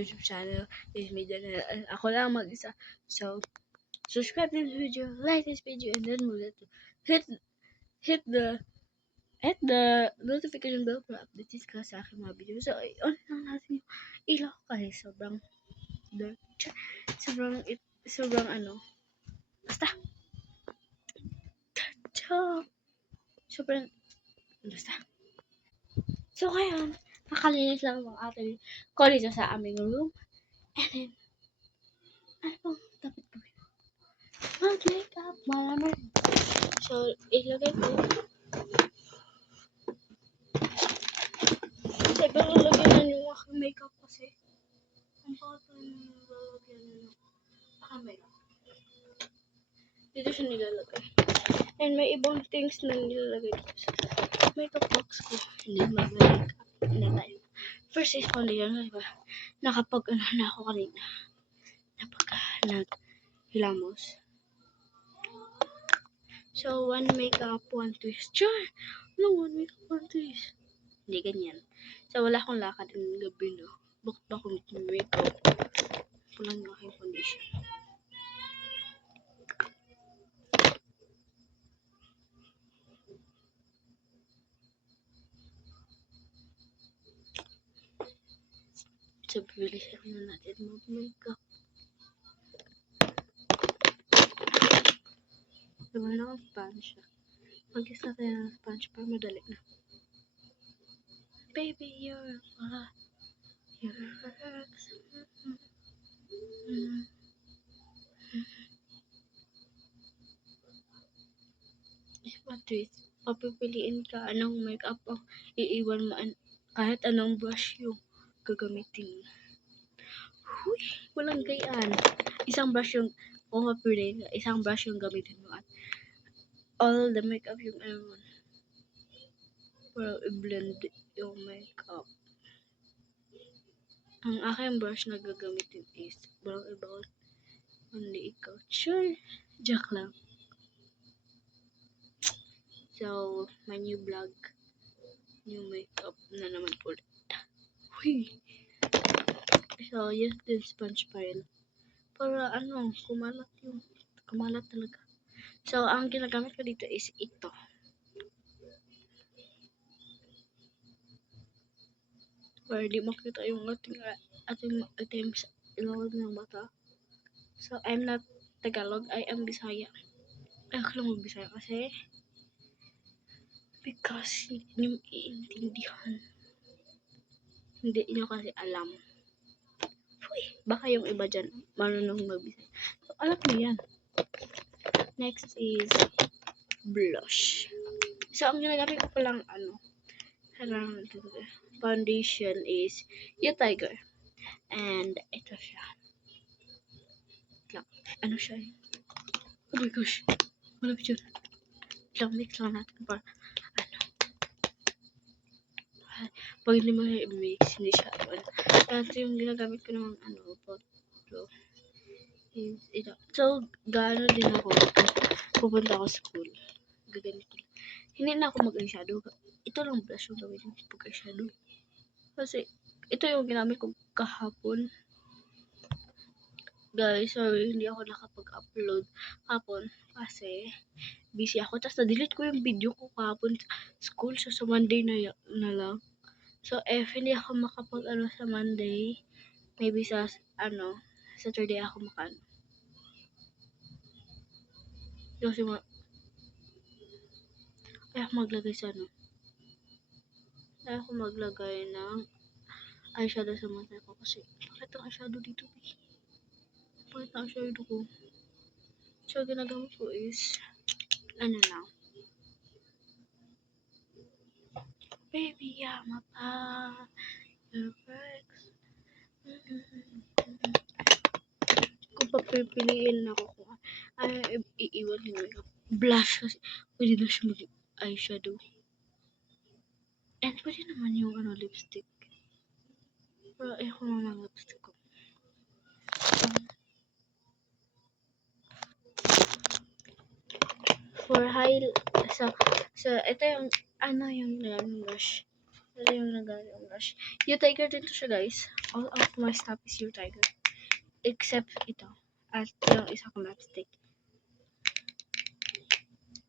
YouTube channel, this media na ako lang mag-isa. So, subscribe to this video, like this video, and then hit hit the hit the notification bell para updates ka sa aking mga video. So, on lang natin yung ilaw kasi sobrang dark. Sobrang ano. Basta. Sobrang basta. So, ngayon, nakalinis lang ang ating ko sa aming room. And then, ano bang dapat gawin? Mag-makeup, malamang. So, ilagay ko. Siguro lagyan na yung aking makeup kasi. Ang bakit na nilalagyan na yung aking makeup. Dito siya nilalagay. And may ibang things na nilalagay dito sa makeup box ko. Hindi mag-makeup na tayo. First is foundation, diba? Nakapag na ako kanina. Naghilamos. So, one makeup, one twist. Sure! No, one makeup, one twist. Hindi ganyan. So, wala akong lakad ng gabi, no? Bakit ba akong makeup? Kulang yung aking foundation. So, bibilisan na natin mag-makeup. Naman ako sponge. Mag-is na tayo ng sponge para madali na. Baby, you're what twist? Papipiliin ka anong makeup ang iiwan mo kahit anong brush yung gagamitin. Huy, walang gayaan. Isang brush yung papipiliin ka, isang brush yung gamitin mo at all the makeup yung para i-blend yung makeup. Ang aking brush na gagamitin is walang iba hindi ikaw. Sure, joke lang. So, my new vlog, new makeup na naman ulit. Huy! So, use this sponge pile. Para kumalat talaga. So, ang ginagamit ko dito is ito. Para di makita yung ating items ilawag ng mata. So, I'm not Tagalog, I am Bisaya. Ako lang mag-Bisaya kasi because hindi nyo iintindihan. Hindi nyo kasi alam. Uy, baka yung iba dyan marunong mag-Bisaya. So, alam nyo yan. Next is blush. So, ang ginagamit ko palang foundation is yung Tiger. And ito siya. Ano siya? Oh my gosh. Malapit yun. Mix lang natin para pag hindi mo i-mix, hindi siya ito yung ginagamit ko ng photo is ito. So, gaano din ako pupunta ako sa school. Gaganito. Hindi na ako mag-eyeshadow. Ito lang brush yung gawin ko pag-eyeshadow. Kasi, ito yung ginamit ko kahapon. Guys, sorry, hindi ako nakapag-upload kahapon kasi busy ako. Tapos, na-delete ko yung video ko kahapon sa school. So, sa Monday na lang. So, if hindi ako sa Monday, maybe sa, Saturday ako Kasi ay ako maglagay sa Ay ako maglagay ng eyeshadow sa mata ko kasi bakit ang eyeshadow dito, bakit ang eyeshadow ko? So, ginagamit ko is lang. Baby, yamata. Your works. Kung papipiliin ako kung iiwan yung makeup blush kasi pwede na siya mag-eyeshadow. And pwede naman yung lipstick. Pero ayoko na ng lipstick ko. For high, so ito yung yung blush. Ito yung nag-yung brush. U-Tiger din to siya, guys. All of my stuff is U-Tiger. Except ito. At yung isa kong lipstick.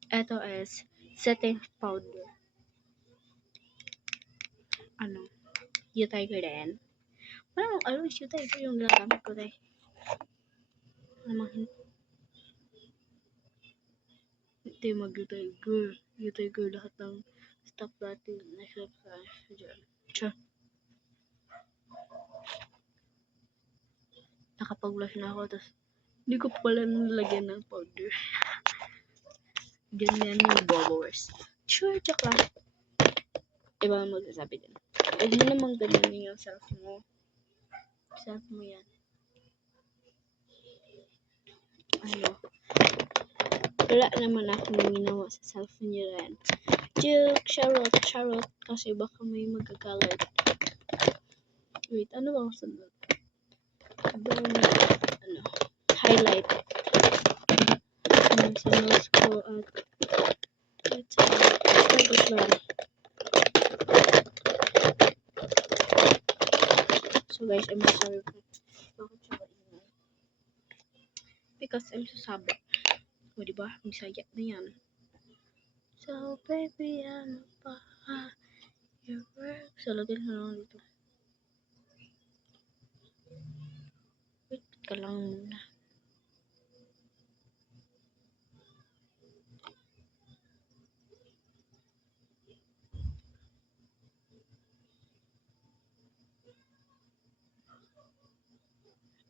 Ito is setting powder. Ano? U-Tiger din. Parang always U-Tiger yung ginagamit ko dahil. Namang hindi mag-U-Tiger. U-Tiger lahat ng stuff natin. Nasa dyan. Sure. Nakapag-blush na ako, tapos hindi ko pala nalagyan ng powder. Ganyan yung bobblers. Sure, joke lang. Iba ang magsasabi din. Huwag mo namang ganyan yung self mo. Self mo yan. Ano? Wala naman akong ginawa sa self niyo rin. Joke, charot. Kasi baka may magagalit. Wait, ano ba ako sunod? Ano? Highlight. Sa nose ko at tapos lang. So guys, I'm sorry. Bakit siya ingay? Because I'm so saba. O diba? Bisaya na yan. So baby, ano pa? Your work. So lagyan ko lang dito. Wait ka lang muna.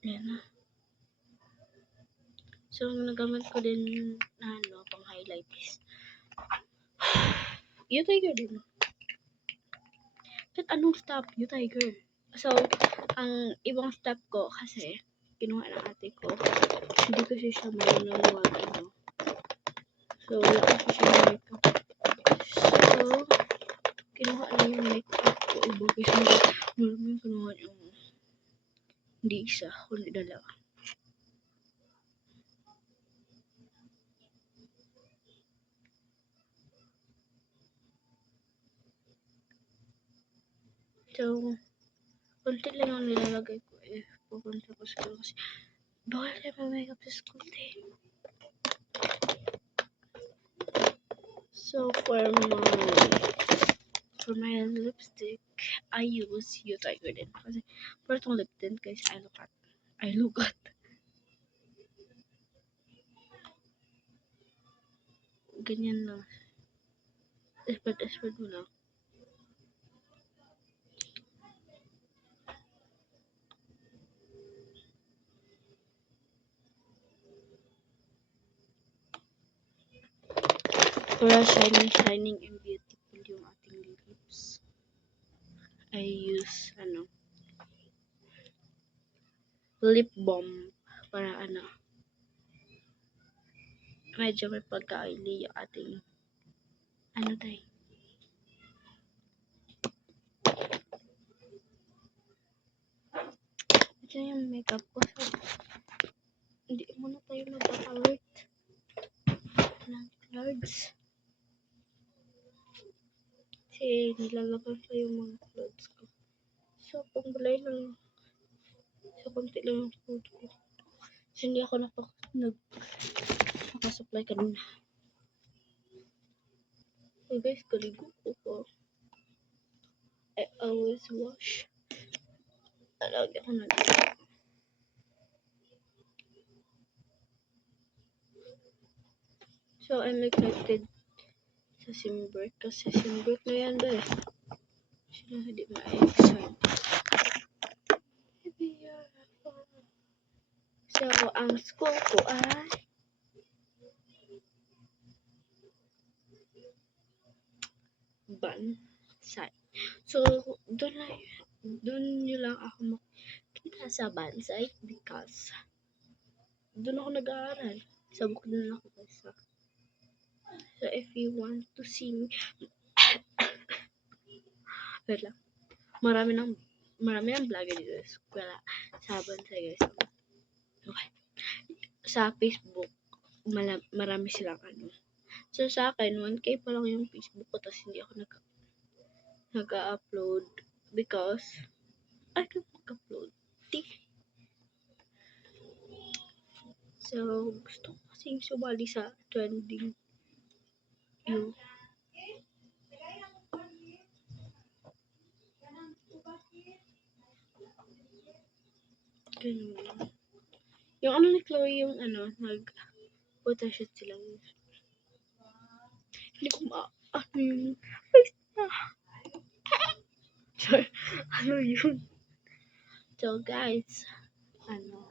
Ayan na. So, ang nagamit ko din na pang highlight is U-Tiger din. Kahit anong stop, U-Tiger. So, ang ibang step ko kasi kinuha ng ate ko. Hindi kasi siya marunong mag So, wala kasi siya ng makeup. So, kinuha na yung makeup ko. Iba kasi marami kinuha yung hindi isa, kundi dalawa. So, konti lang ang nilalagay ko pupunta ko school kasi bawal tayo mag-makeup sa school So, for my lipstick, I use U-Tiger din. Kasi, for itong lip tint, guys, I look at. Ganyan lang. Spread mo lang. Para shining and beautiful yung ating lips. I use, lip balm. Para medyo may pagka-oily yung ating, tayo. Ito yung makeup ko. So, hindi muna tayo mag-alert ng clouds. Kasi nilalaban pa yung mga clothes ko. So, kung balay lang, so, konti lang yung food ko. So, hindi ako nakasupply kanina. So, guys, kaligo ko po. I always wash. Lagi ako na dito. So, I'm excited sa sim break kasi sim break na yan guys. Sino hindi ma-excite? So, ang school ko ay Bansay. So, doon nyo lang ako makita sa Bansay because doon ako nag-aaral. Sa Bukidnon ako guys. So, if you want to see me, wait lang. Marami ng vlogger dito sa eskwela sa Bansay guys. Okay. Sa Facebook, marami silang So, sa akin, 1K pa lang yung Facebook ko, tapos hindi ako nag-upload because I can mag-upload. So, gusto ko kasing sumali sa trending yung ganun. Yung ano ni Chloe, yung ano, photoshoot sila. Hindi ko ano yung face na. Sorry, ano yun? So, guys,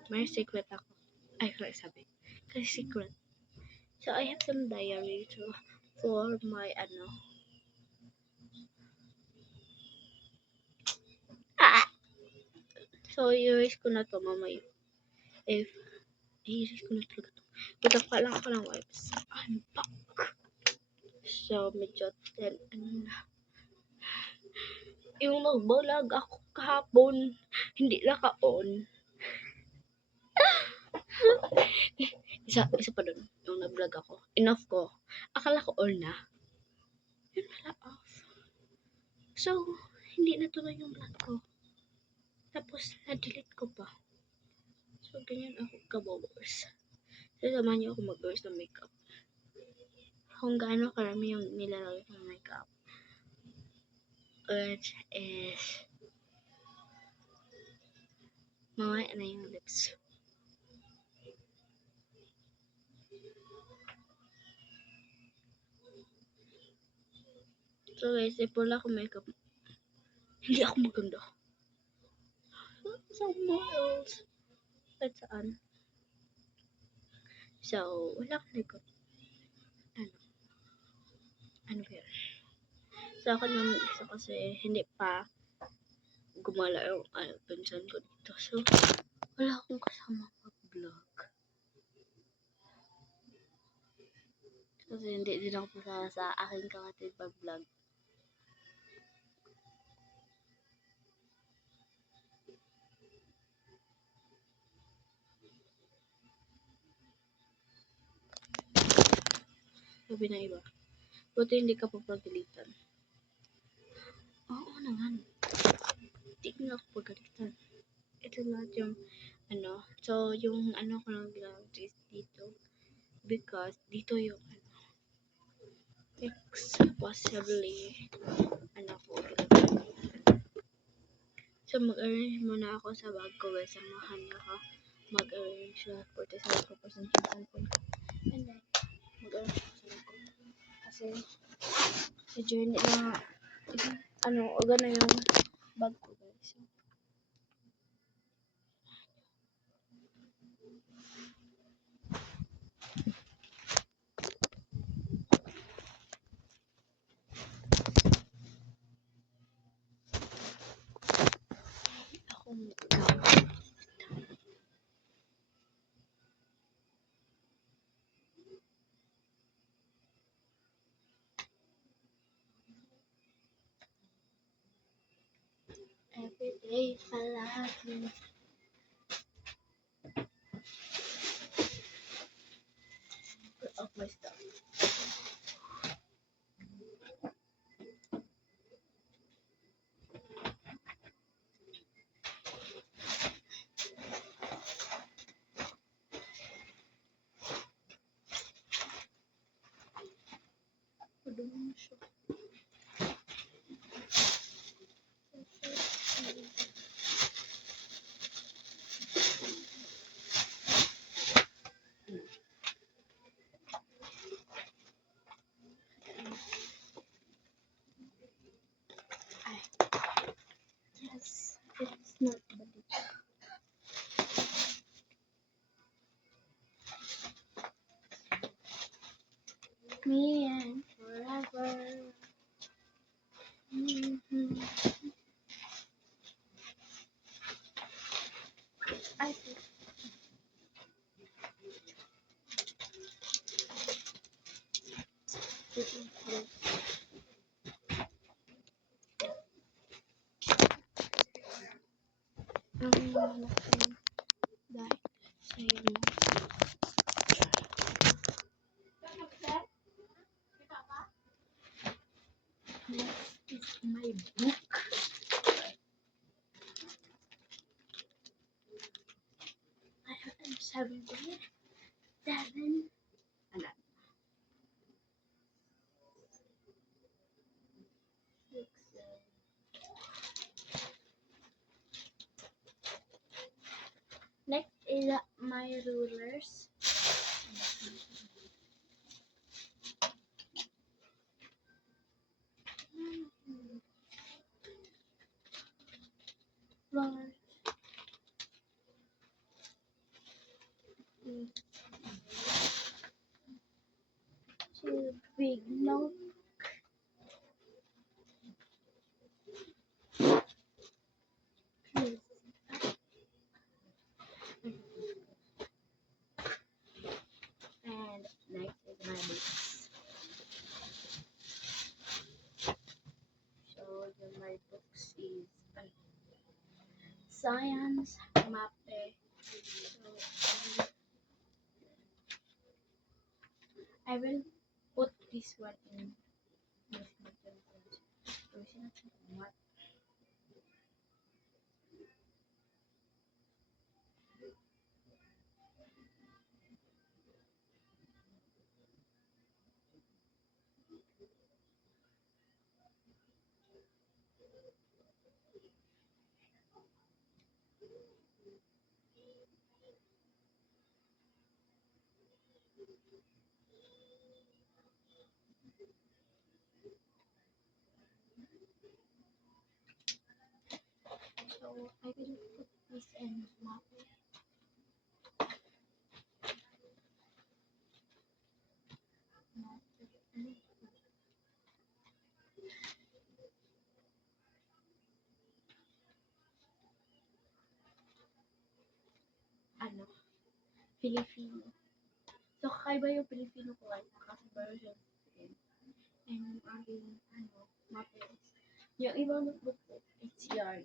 may secret ako. Ay, sorry, sabi. Kasi secret. So, I have some diary for my, So, i-erase ko na to mamaya. I-erase ko na talaga to. Butak pa lang ako ng wipes. I'm back. So, medyo, yung nagbalag ako kahapon, hindi naka-on. isa pa dun, yung nag-vlog ako. Enough ko. Akala ko on na. Yun pala off. So, hindi natuloy yung vlog ko. Tapos, na-delete ko pa. So, ganyan ako kabobos. So, samahan niyo ako mag-burst ng makeup. Kung gaano karami yung nilalagay ng makeup. Which is mamaya na yung lips. So guys, if wala akong makeup, hindi ako maganda. Someone else. At saan? So, wala akong makeup. Ano ba yun? Sa akin naman isa kasi hindi pa gumala yung pinsan ko dito. So, wala akong kasama mag-vlog. Kasi hindi din ako pasama sa aking kapatid mag-vlog. Sabi na iba. Buti hindi ka papagalitan. Oo naman. Hindi ko na ako pagalitan. Ito lahat yung So, yung ko lang ginagawa dito. Because dito yung possibly ko. So, mag-arrange muna ako sa bag ko guys. Samahan niyo ako mag-arrange na 47% yung cellphone ko. And then, mag-arrange ako sa bag ko. Kasi, medyo hindi na, uga na yung bag ko guys. Ako everyday palagi. Put off my stuff. Padung siya. Yes, it's not bad. Me and forever. I think. my book. I have 7, 7, and 6. Next is my rulers. Rulers. Two big note. And next is my books. So my books is science, mape. So I will put this one in this what? So I will put this in mape. Ano? Filipino. So kakaiba yung Filipino ko ay kasi version. And yung aking mape is yung ibang notebook ko, it's yarn.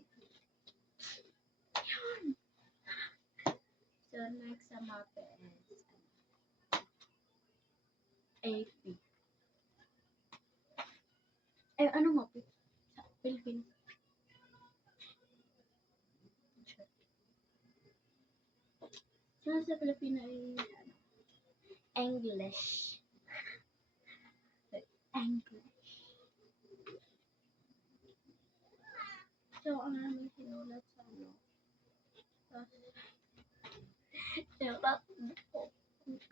So next sa mape is AP. Eh, ano mape? Sa Filipino. So sa Filipino ay English. English. So ang namin sinulat sa sinulat ko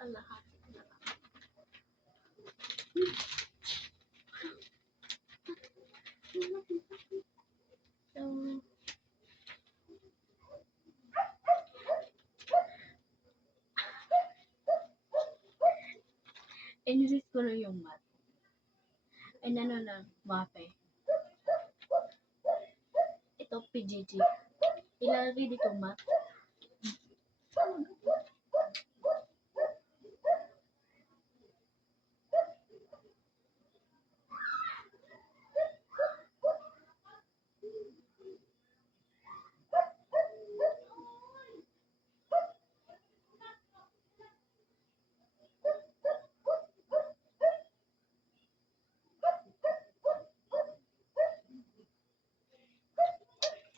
ang lahat na lang. So English ko na yung math. And ano na, mape. Ito, PGG. Ilalagay dito math.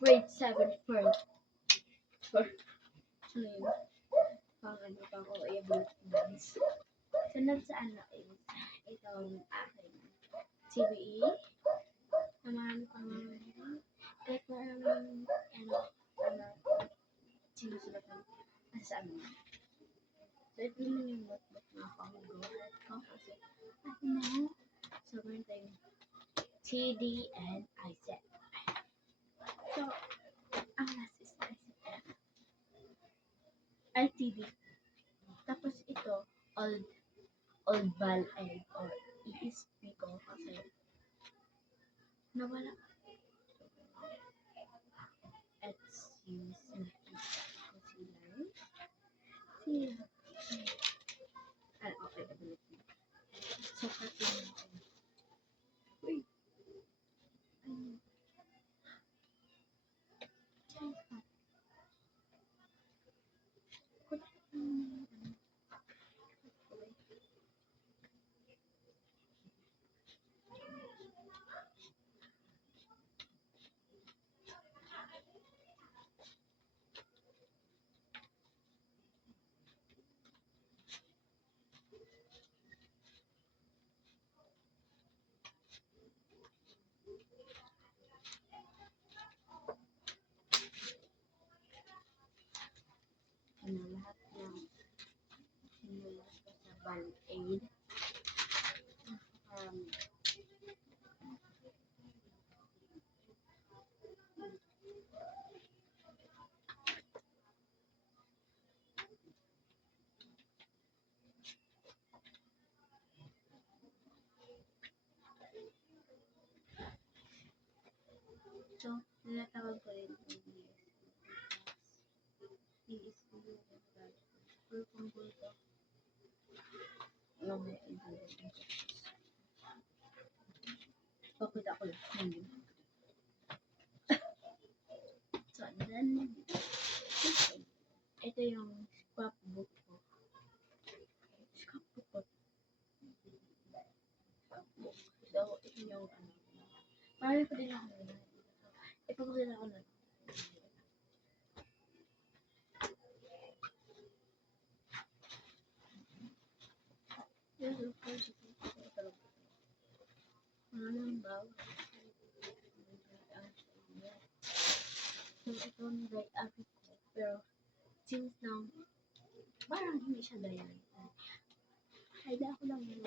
Grade 7 for ano yun? Pang ability dance. Sunod sa is itong akin. CBE. Naman pang kahit maraming sinusulat ng sa amin. So ito naman yung notebook na pang-go-ahead ko kasi sobrang time TD and ISET. So, ang last is ISET. LTD. Tapos ito, old ball egg or ESP ko kasi nawala. Let's use concealer. Okay, ability. So, cutting natin. Uy! aid. So, tinatawag ko rin yung ESP pulpong pulpo. Ano may ibig? Pakita ko lang. So, then, ito yung scrapbook ko. Scrapbook ko. Scrapbook. So, ito yung ano. Marami pa din ako nila. Ipapakita ko na. Yes, of course. Ano yung bawal? So, ito yung diary ko. Pero, since now, parang hindi siya diary. Kaya ako lang yung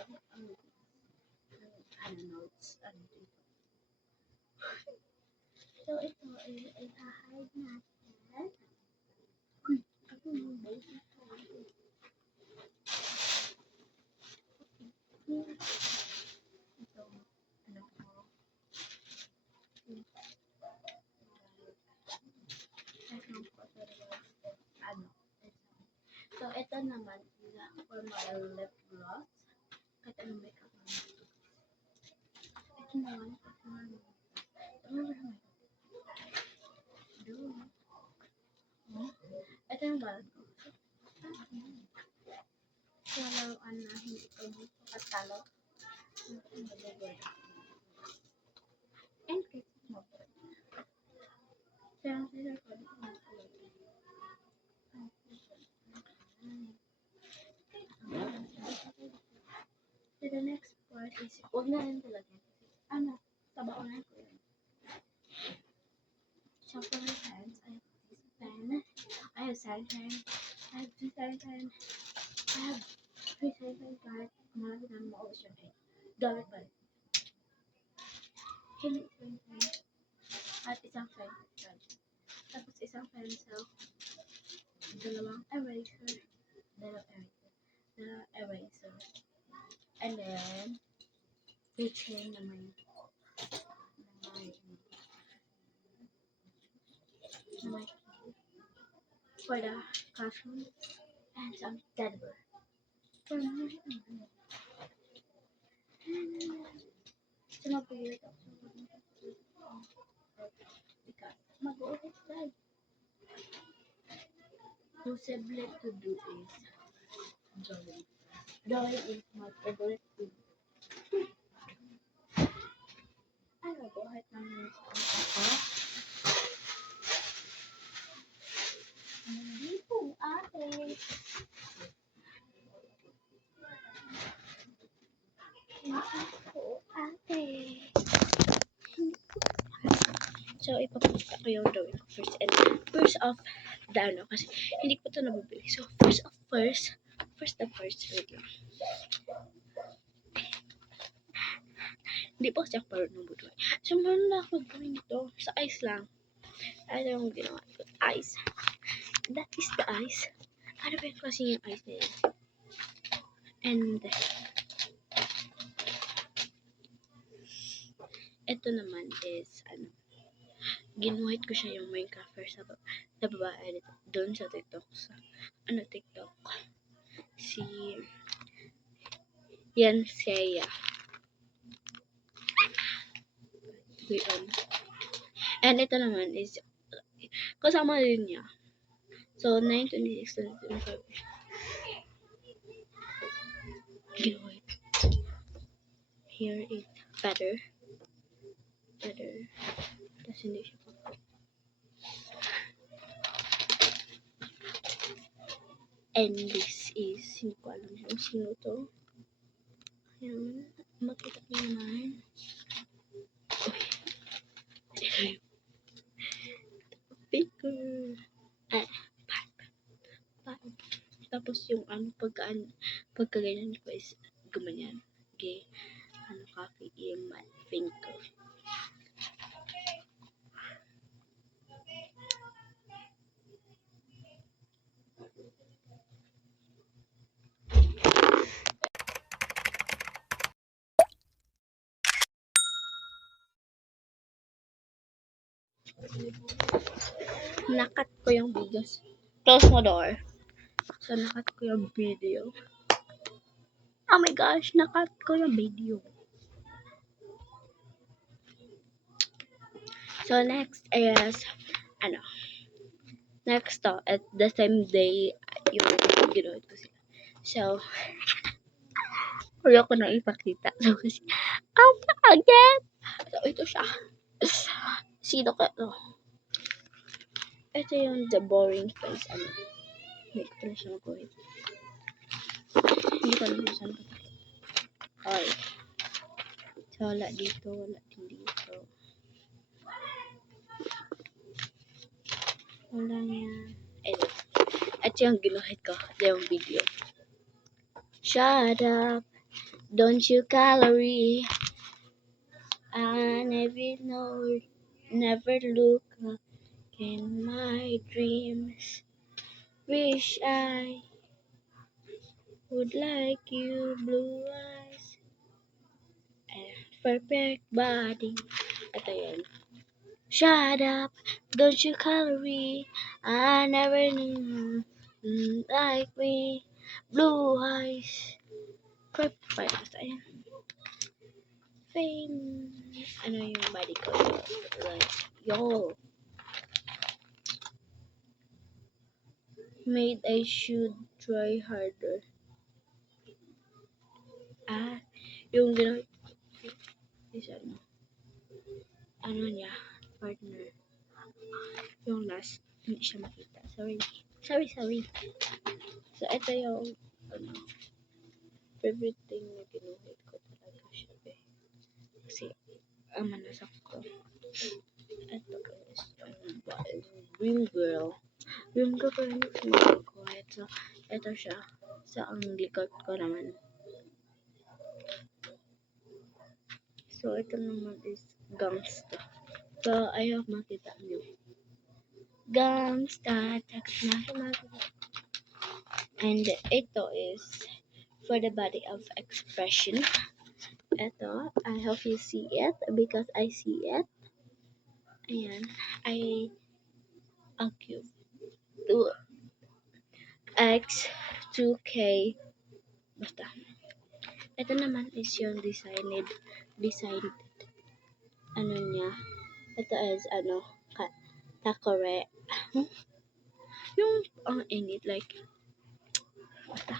notes. So, ito ay i-hide natin. Uy, ako yung basic ko. Ito, ano ko. So, ito naman, for my lip gloss. Kahit anong makeup naman. Ito naman, ito yung bag ko. So, laruan na hindi ko dito katalo. And cake mo. Kaya ang sila ko dito. So, the next part is, huwag na rin talaga. Ano, tabaonan ko yun. So, for my hands, I have this pen. I have sunshine. I have two sunshine. I have three sunshine kahit malapit na maubos yung head. Gamit pa rin. Hindi sunshine. At isang sunshine. Tapos isang pencil. Dalawang eraser. And then, keychain na may for the classroom and some Cadbury. So, mag-ulit ako. Because, mag-ulit tayo. Possible to do is drawing. Drawing is my favorite thing. Ano po, kahit naman ako. Hindi po, ate. So, ipapakita ko yung drawing ko first. And first of the ano, kasi hindi ko ito nabibili. So, first, wait lang. Hindi po kasi ako parang budoy. So, meron na ako gawin ito. Sa ice lang. Ano yung ginawa ko? Ice. That is the ice. Ano ba yung kasi yung ice nila? And, ito naman is, ano, ginuhit ko siya yung Minecraft sa babae dito. Doon sa TikTok. TikTok? Si Yansea. Wait on. And ito naman is, kasama rin niya. So, 9/26, 2025. Ginuhit. Here is better. Tapos hindi siya pa. And this is, hindi ko alam kung sino to. Ayan, makita niyo naman. Ito yung picture. 5. Tapos yung pagka ganyan ko is gumanyan. Okay. Coffee in my finger. Nakat ko yung videos. Close mo door. So, nakat ko yung video. Oh my gosh, nakat ko yung video. So, next is, next to, at the same day, yung ginood ko sila. So, wala ko na ipakita. So, kasi, again! So, ito siya. Sino ka to? Ito yung the boring face. Hindi ko pala siya mag-wait. Hindi ko alam kung saan ko. Okay. So, wala dito, wala din dito. Wala niya. Ayun. At yung ginuhit ko, yung video. Shut up, don't you calorie. I never look up in my dreams. Wish I would like you, blue eyes and perfect body. Ito yun. Shut up, don't you calorie. I never knew like me. Blue eyes. Perfect. Ayan. Fame. Ano yung body ko? Like, yo. Made I should try harder. Yung is ano niya, partner. Yung last, hindi siya makita. Sorry. So, ito yung, favorite thing na ginuhit ko talaga siya. Kasi, manasak ko. Ito guys, Dream Girl. Dream Girl pa rin yung ko. So, ito siya. Sa ang likod ko naman. So, ito naman is Gangsta. So, ayaw makita nyo. Gangsta. And ito is for the body of expression. Ito, I hope you see it because I see it. Ayan. I'll give X2K. Basta. Ito naman is yung designed ano niya. Ito is takore. Yung in it like basta.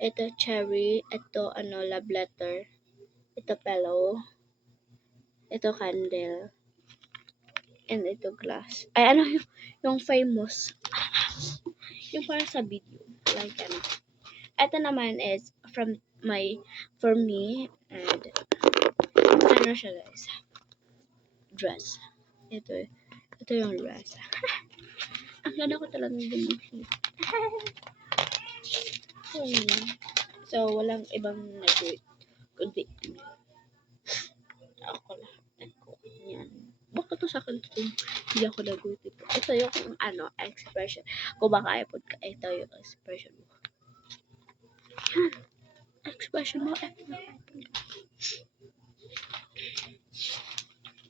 Ito cherry, ito love letter. Ito pillow. Ito candle. And ito glass. Ay yung famous. Yung para sa video. Like ito naman is for me and siya guys. Dress. Ito yung dress. Ang ganda ko talagang bumukit. So, walang ibang nag-wait. Kundi, ako lang. Yan. Baka to sa akin ito. Hindi ako nag-wait ito. Ito yung expression. Kung baka iPod ka, ito yung expression mo. Expression mo.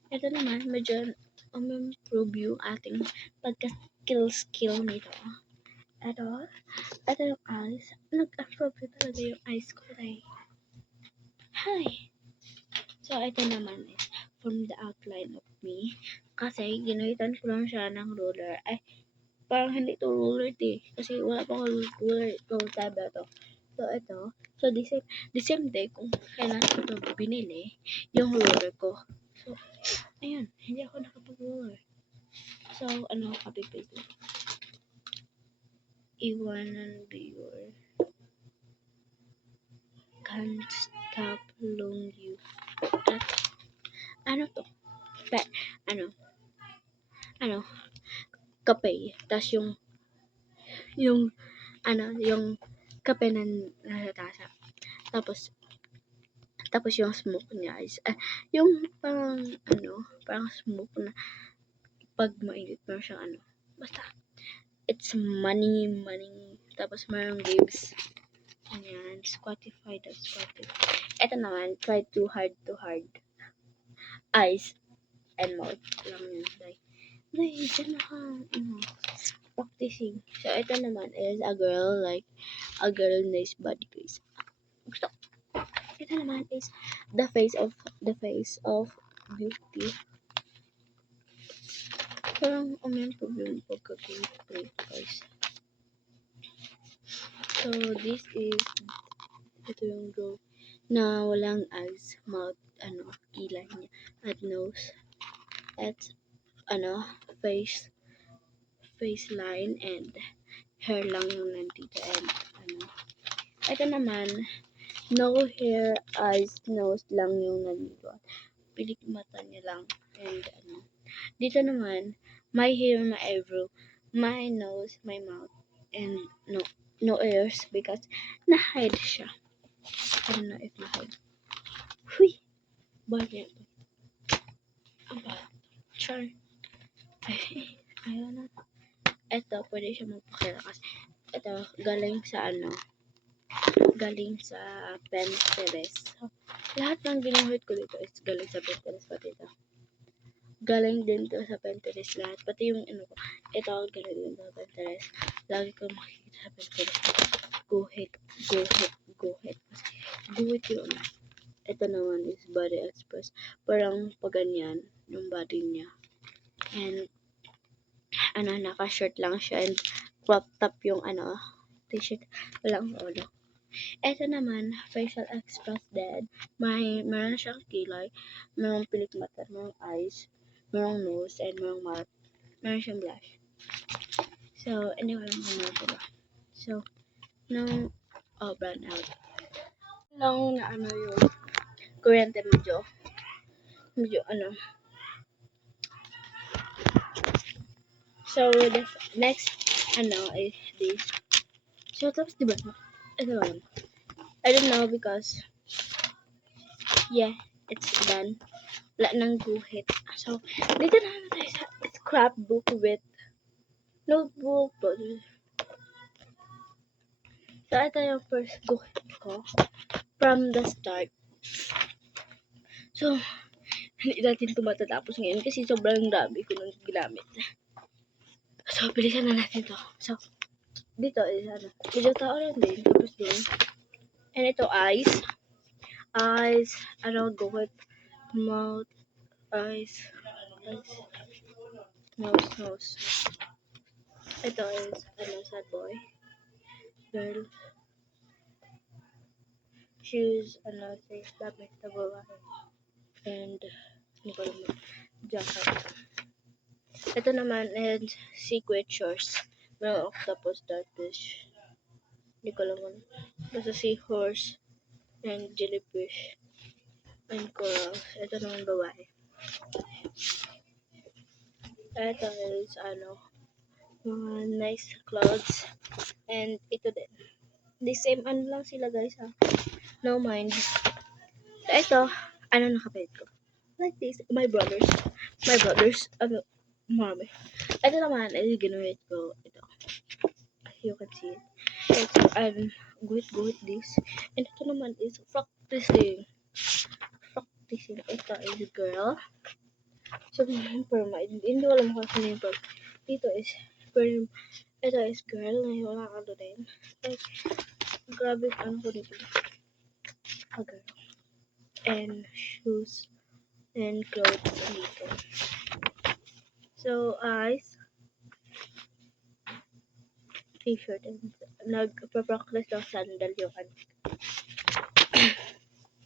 Ito naman, medyo improve yung ating pagka-skill nito. Ito yung eyes. Nag-approve talaga yung eyes ko today. Hi! So, ito naman is from the outline of me. Kasi, ginuhitan ko lang siya ng ruler. Ay, parang hindi to ruler kasi wala pa ako ruler ito. Tabla to. So, ito. So, the same day kung kailan ko ito binili, yung ruler ko. So, ayun. Hindi ako nakapag-ruler. So, copy-paste lang. Iwanan viewer. Can't stop long you. At, to? Kape. Tas yung yung yung kape na nasa tasa. Tapos yung smoke niya is, yung parang smoke na pag mainit meron siyang basta it's money. Tapos merong waves. Ayan, Spotify. Ito naman, try too hard. Eyes and mouth lang yun. Dyan na ka, practicing. So, ito naman is a girl nice body face. Gusto. Ito naman is the face of beauty. Parang may problem pagka-great guys. So, this is ito yung girl na walang eyes, mouth, kilay niya, at nose, at face line, and hair lang yung nandito, and ito naman, no hair, eyes, nose lang yung nandito, pilik mata niya lang, and dito naman, my hair, my eyebrow, my nose, my mouth, and no ears because na-hide siya. I don't know if na-hide. Huy! Bakit? Aba, char. Ayun na. Ito, pwede siya magpakilakas. Ito, galing sa Pinterest. Lahat ng ginuhit ko dito is galing sa Pinterest, pati ito. Galing din to sa Pinterest lahat. Pati yung ko. Ito, galing din sa Pinterest. Lagi ko makikita sa Pinterest. Guhit. Guhit yun. Ito naman is Body Express. Parang paganyan yung body niya. And naka-shirt lang siya and crop top yung t-shirt. Walang ulo. Ito naman, Facial Express din. Meron siyang kilay, merong pilik mata, merong eyes, merong nose, and merong mouth. Meron siyang blush. So, anyway, diba? So, nung brand out. Lang na yung kuryente medyo So, the next is this. So, tapos diba? Ito lang. I don't know because yeah, it's done. Wala nang guhit. So, dito na tayo sa scrapbook with notebook. So, ito yung first guhit ko from the start. So, hindi natin ito matatapos ngayon kasi sobrang dami ko nang ginamit. So, bilisan na natin to. So, dito is medyo tao rin din. Tapos din. And ito, eyes, guhit, mouth, eyes, nose. Ito is, sad boy, girl, shoes, face, damit na babae, and, jacket. Ito naman is secret shorts. Merong octopus, starfish, hindi ko alam. Basta seahorse, and jellyfish, and coral. Ito naman babae. Ito is, mga nice clothes. And ito din. The same lang sila guys ha. No mind. So ito, nakapit ko. Like this. My brothers. Marami. Ito naman, ginuhit ko. Ito. You can see it. It's, guhit this. And ito naman is practicing. Ito is girl. So, perma. Hindi wala mo kasi yung perma. Dito is perma. Ito is girl na wala ka doon. Like, grabe ko dito. A girl. And shoes and clothes dito. So, eyes, t-shirt, and nagpa-practice ng sandal yung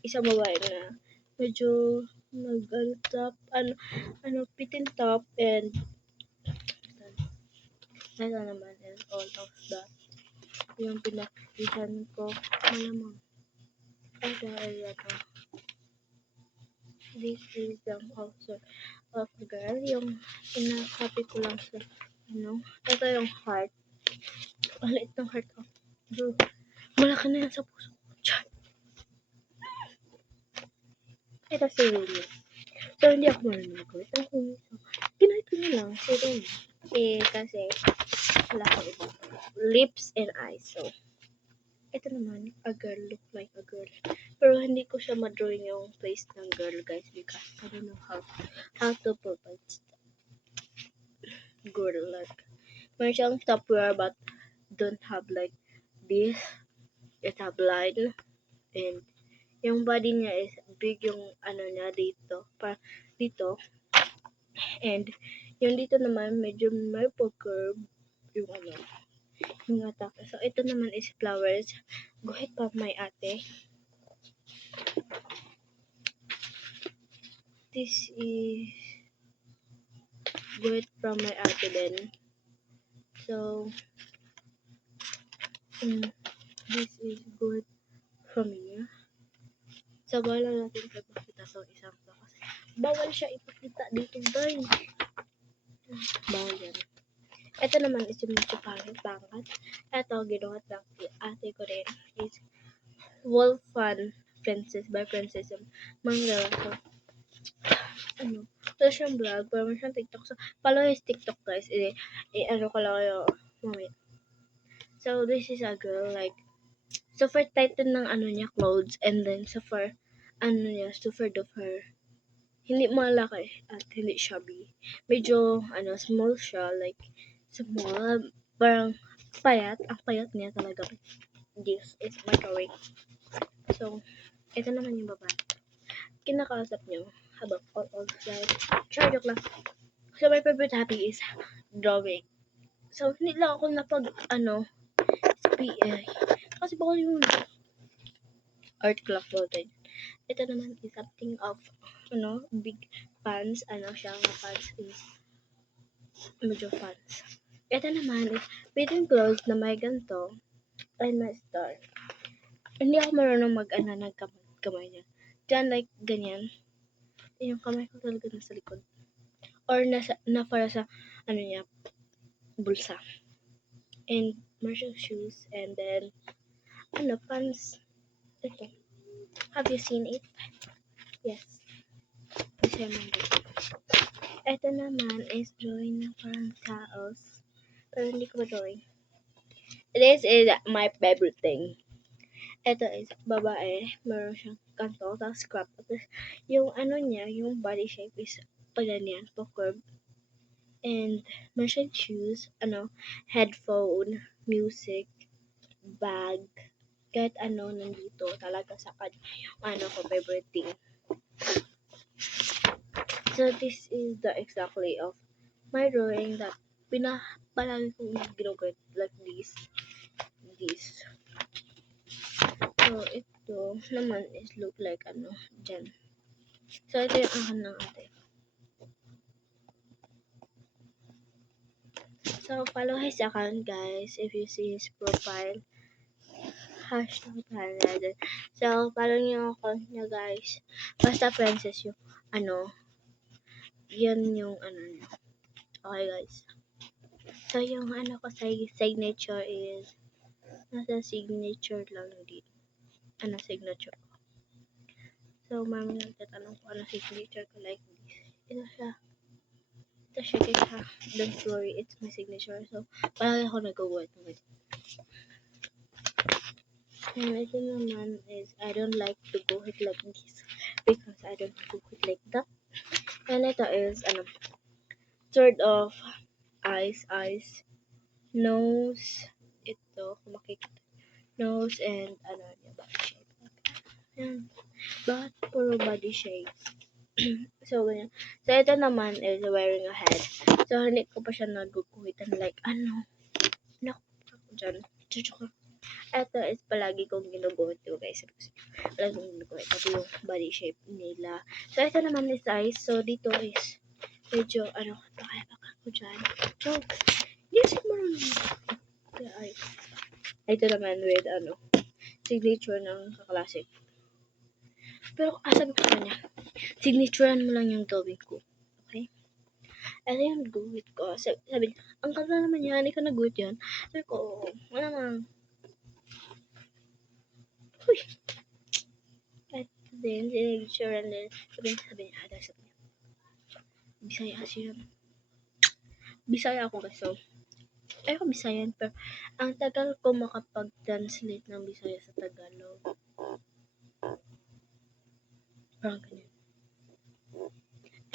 isang babae na medyo top, pitin top, and ito naman is all of that. Yung pinakitisan ko, malamang. Ito ay This is the also of a girl. Yung ina-copy ko lang sa ito yung heart. Ang liit ng heart ko. Bro, malaki na yan sa puso ko. Char. Ito si Rumi. So, hindi ako marunong mag-gawit. So, ginawit ko na lang si Rumi. Kasi, wala ko iba. Lips and eyes. So, ito naman, a girl look like a girl. Pero hindi ko siya ma-drawing yung face ng girl, guys, because I don't know how to provide girl. Like, meron siyang tupperware but don't have like this. It have line. And yung body niya is big yung ano niya dito. Dito. And yung dito naman, medyo may curve yung ano. Yung atake. So, ito naman is flowers. Guhit pa may ate. This is guhit from my ate din. So, this is good from me. So, bawal natin siya ipakita sa isang to. Kasi, bawal siya ipakita dito, guys. Bawal yan. Ito naman is yung medyo pangkat. Ito, ginawa lang si ate ko rin is Wolf Fun Princess by Princess Mangla. So, ano, ito siyang vlog, pero siyang TikTok. So, follow his TikTok, guys. Ano ko lang kayo, mamit. So, this is a girl, like, super tighten ng ano niya, clothes, and then super, ano niya, super duper. Hindi malaki at hindi chubby. Medyo, ano, small siya, like, small, parang payat. Ang payat niya talaga. This is my drawing. So, ito naman yung babae. Kinakausap niyo habang all slide. Sure, joke lang. So, my favorite hobby is drawing. So, hindi lang ako napag, SPA. Kasi bawal yung art class natin. Ito naman is something of, big pants. Ano siya, mga pants is medyo pants. Ito naman is fitting clothes na may ganito ay may star. Hindi ako marunong ng kamay niya. Diyan, like, ganyan. Yung kamay ko talaga nasa likod. Or na para sa, niya, bulsa. And martial shoes. And then, pants. Ito. Have you seen it? Yes. Ito naman is drawing ng parang taos. Pero hindi ko drawing. This is my favorite thing. Ito is babae. Meron siyang kanto. Tapos scrap. Tapos yung niya, yung body shape is paganyan. Pa-curve. And meron siyang shoes. Headphone. Music. Bag. Kahit nandito talaga sa kanya. Yung favorite thing. So, this is the exactly of my drawing that palagi kong ginagawa like this. So, ito naman is look like dyan. So, ito yung akin ng ate. So, follow his account, guys, if you see his profile. Hashtag Canada. So, follow niyo account niya, guys. Basta princess yung yan yung niya. Okay, guys. So, yung ko sa signature is nasa signature lang din. Signature ko. So, mami nagtatanong ko signature ko like this. Ito siya. Kaya don't worry, it's my signature. So, palagi ako nag-work with it. And ito naman is, I don't like to go it like this. Because I don't go it like that. And ito is, third of eyes, nose, ito, kung makikita, nose, and, body shape. Yan. Bakit puro body shape? So, ganyan. So, ito naman is wearing a head. So, hindi ko pa siya naguguhitan like, dyan. Ito is palagi kong ginuguhit ko, guys. Palagi kong ginuguhit. Ito yung body shape nila. So, ito naman is eyes. So, dito is medyo, kaya ko dyan. So, yes, marunong. Kaya eyes. Ito naman with, signature ng kaklase. Pero, sabi ko kanya, signaturean mo lang yung gawin ko. Okay? Ito yung guhit ko. Sabi niya, ang ganda naman yan, hindi ka nag-guhit yan. Sabi ko, oo, wala naman. Uy! At then, signature and then, sabi niya, sabi niya, Bisaya siya. Bisaya ako guys, so, ayoko Bisayan, pero ang tagal ko makapag-translate ng Bisaya sa Tagalog. Parang ganyan.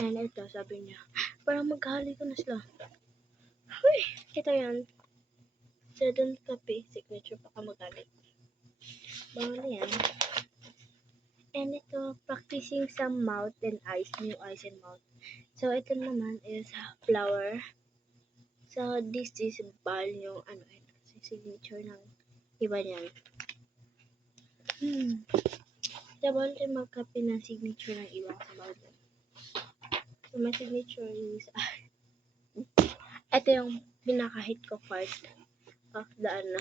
And ito, sabi niya, parang maghali ko na sila. Uy! Ito yan. So, dun kape, signature pa ka magalit. Bawal yan. And ito, practicing some mouth and eyes, new eyes and mouth. So, ito naman is flower. So, this is bal yung ano, signature ng iba niyan. Bawal rin magkape ng signature ng iba sa bawal yan. So, my signature is, ito yung pinaka-hit ko part of the ano,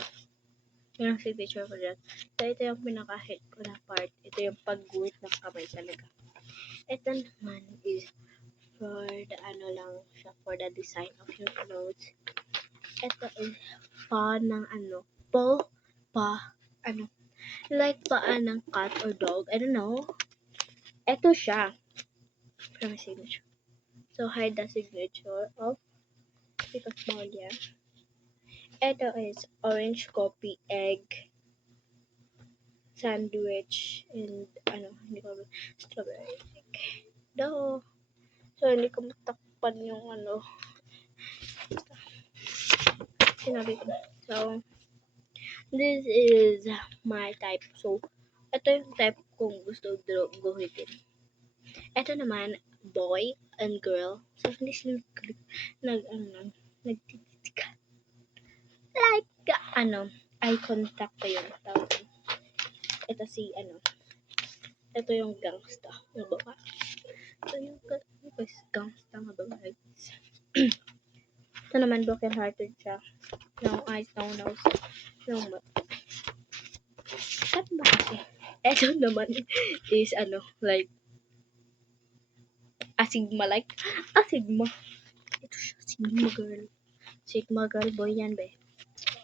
yung signature ko dyan. So, ito yung pinaka-hit ko na part. Ito yung pag-guhit ng kamay talaga. Ito naman is for the ano lang siya, for the design of your clothes. Ito is pa ng ano, like paa ng cat or dog. I don't know. Ito siya. From signature. So, hide the signature of because bawal yan. Ito is orange coffee, egg, sandwich, and hindi ko strawberry. Do. So, hindi ko matakpan yung sinabi ko. So, this is my type. So, ito yung type kung gusto guhitin. Ito naman, boy and girl. So, hindi sila nagtitika. Like, eye contact ko yun. Tapos, ito ito yung gangsta. Yung baba. So, yung gangsta nga babae. Ito naman, broken hearted siya. No eyes, no nose. No mouth. Saan ba kasi? Ito naman is like Sigma. Ito siya, Sigma girl boy yan be.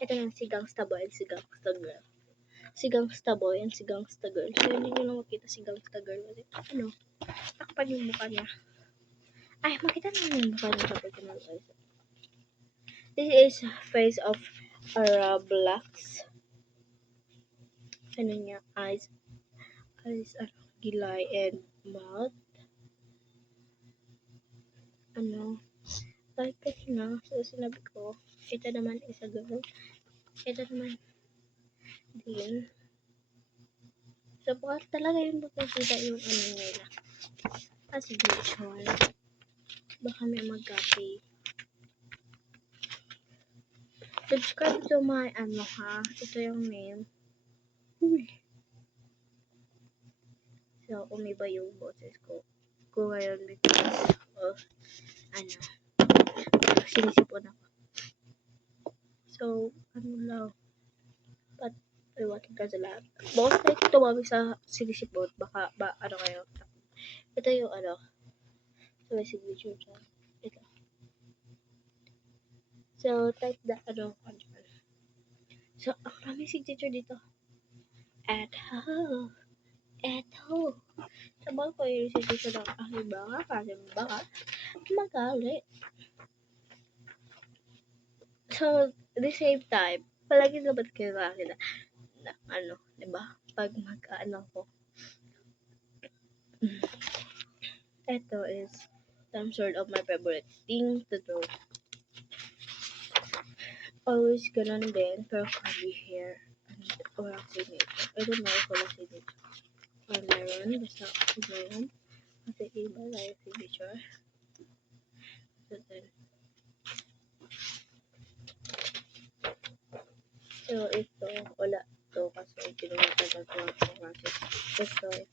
Ito na si gangsta boy and si gangsta girl. Si gangsta boy and si gangsta girl. So hindi nyo lang makita si gangsta girl kasi takpan yung mukha niya. Ay, makita naman yung mukha niya kapag kinag-eyes. This is face of Roblox. Niya, eyes, gilay and mouth. Like kasi na, so sinabi ko, ito naman is a girl. Ito naman din. So, bakit talaga yung magkakita yung nila. Signature. Baka may mag-copy. Subscribe to my ito yung name. Uy. So, umiba yung boses ko ngayon because of sinisipon ako. So, lang. But, iwatin ka sa lahat. Bakit tayo tumawag sa sinisipon? Baka, kayo? Ito yung so, may signature siya. Ito. So, type the So, ang maraming signature dito. Ito. Sabal ko yung signature ng aking baka kasi baka magalit. So, at the same time, palagi dapat kayo kakita na diba? Pag ko. Ito is some sort of my favorite thing to do. Always ganun din, pero curly hair. And walang signature. I don't know if walang signature. Or meron, basta meron. Kasi iba na yung signature. So, ito, wala to kasi pinunatagal ko lang po kasi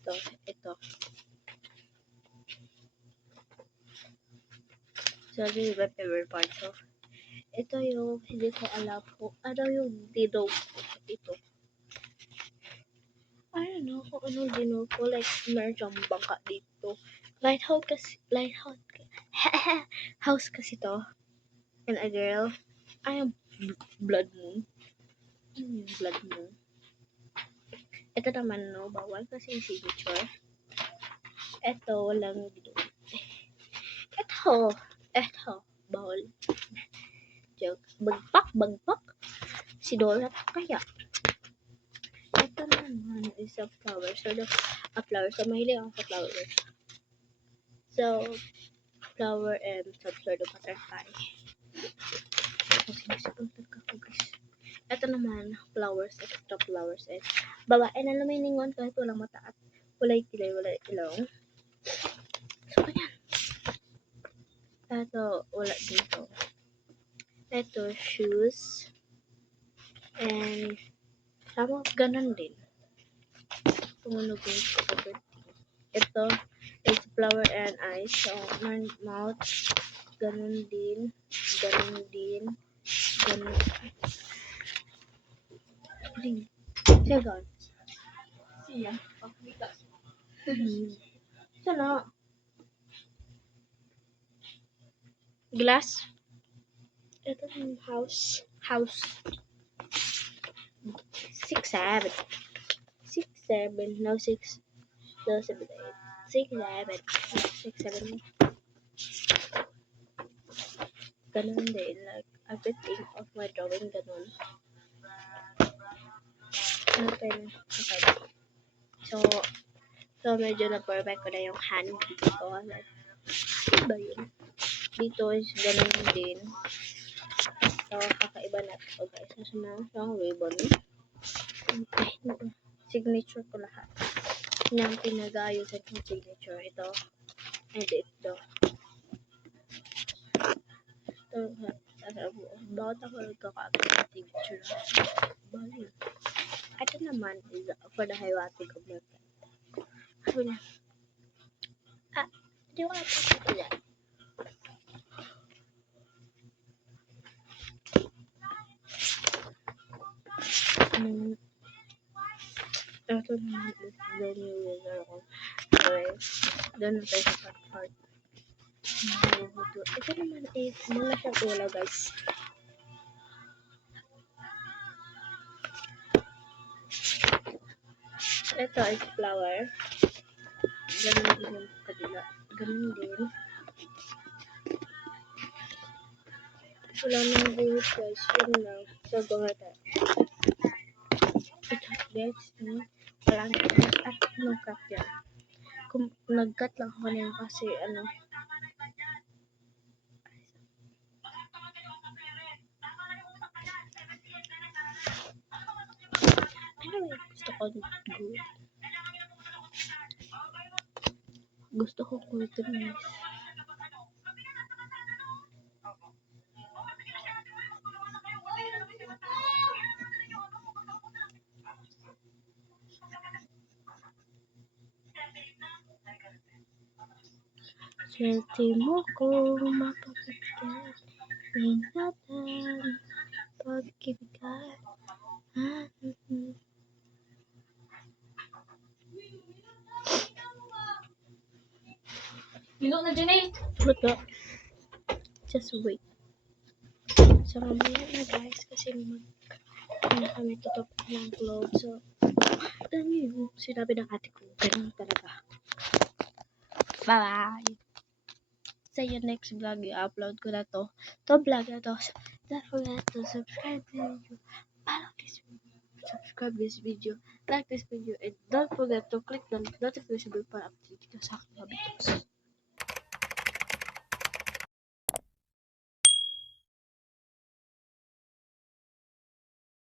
ito. So, this is my favorite part. So, ito yung hindi ko alam kung yung dino ko. Ito. I don't know kung anong dino ko. Like, meron siyang bangka dito. house kasi to. And a girl. I am blood moon. Ano yung blood moon? Ito naman, no, bawal kasi yung signature. Ito, walang video. Ito, bawal. Joke. Bagpak. Si Dora kaya. Ito naman is a flower. So, a flower. So, mahilig ako sa flowers. So, flower and some sort of butterfly. Kasi nasipag ko, guys. Ito naman, flowers, extra flowers. And babae na luminingon kahit walang mata at walay kilay, walay ilong. So, ganyan. Ito, wala dito. Ito, shoes. And, tama, ganun din. Tumunog yung everything. Ito, is flower and eyes. So, my mouth, ganun din. Siya gawin. Siya, pagkita. Sana. Glass. Ito yung house. 6, 7. 6, 7. No, 6. No, 7, 8. 6, 7. 6, 7. Ganun din. Like, everything of my drawing, ganun. Okay. So medyo na-perfect ko na yung hand dito. Like, ano ba yun? Dito is ganun din. So, kakaiba na ito, guys. Nasa na yung ribbon. Signature ko lahat. Yung pinag-aayusan yung signature. Ito. And ito. Bakit ako nagkakapit ng signature? Bali. Ito naman is for the highwatig of my friend. Sabi na. Hindi ko kapit ito yan. Ito naman is the new weather ko. Okay. Doon na tayo sa part. Ito naman is mula siyang ulaw, guys. Ito is flower. Ganun din yung kabila. Ganun din. Wala nang buhit, guys. Yun lang. So, gawa tayo. Ito, guys. Walang at no-cut yan. Kung nag-cut lang ako niyan kasi gusto ko customize. Swerte mo kung mapapagkat, ingatan, pag-ibigay. Hilo na dyan eh. Luto. Just wait. So, mamaya na, guys, kasi kami tutup ng vlog. So, alam niyo yung sinabi ng ate ko, ganun talaga. Bye-bye! Sa yung next vlog, i-upload ko na to. Vlog na to. Don't forget to subscribe this video, follow this video, subscribe this video, like this video, and don't forget to click the notification bell para update dito sa aking videos.